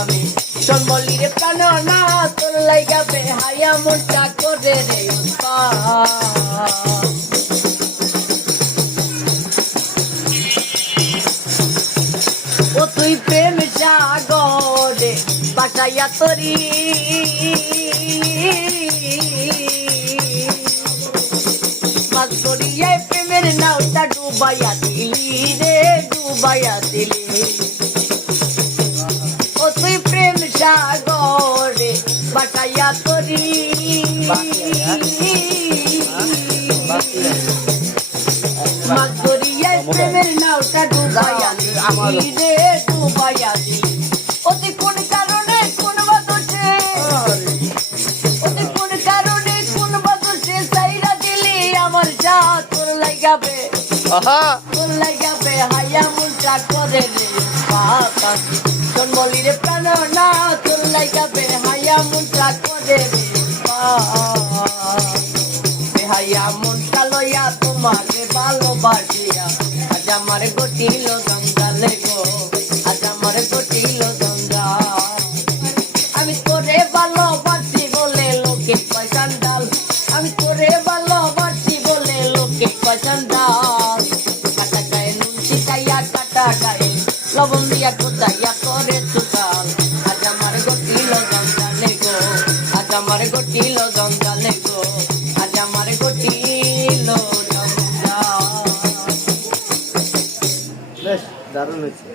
আমি জন্মলি রে প্রাণ না তোর লাইগা বেহায়া মনটা করে রে ও তুই প্রেম সাগরে বাসাইয়া তরি মাছ করিয়া প্রেমের নাওটা ডুবাইয়া দিলি রে ডুবাইয়া দিলি ও তুই প্রেম সাগরে বাসাইয়া তরি মাছ করিয়া প্রেমের নাওটা ডুবাইয়া দিলি রে ডুবাইয়া দিলি ওতে কোন কারণে কোন বাদসে ওতে কোন কারণে কোন বাদসে সাইরা দিলি আমার যা তোর লাগাবে তোর লাগাবে হায়া মুলটা করে রে পাতা জন্মলি রে প্রাণ না তোর লাগাবে হায়া মুলটা করে রে হায়া মুলটা লইয়া তোমাকে ভালোবাসিয়া আজ আমার গটিল জঞ্জালে গো আজ আমার গটিল জঞ্জাল আমি তোরে ভালোবাসি বলে লোকে পয়সান ডাল আমি তোরে ভালোবাসি বলে লোকে পয়সান ডাল কাটা গায়ে নুন শিখাইয়া কাটা গায়ে লবণ দিয়া কোথাইয়া করে চুকাল আজ আমার গটিল জঞ্জালে গো আজ আমার গটিল জঞ্জালে গো আজ আমার গটিল জঞ্জাল বেশ দারুণ হয়েছে।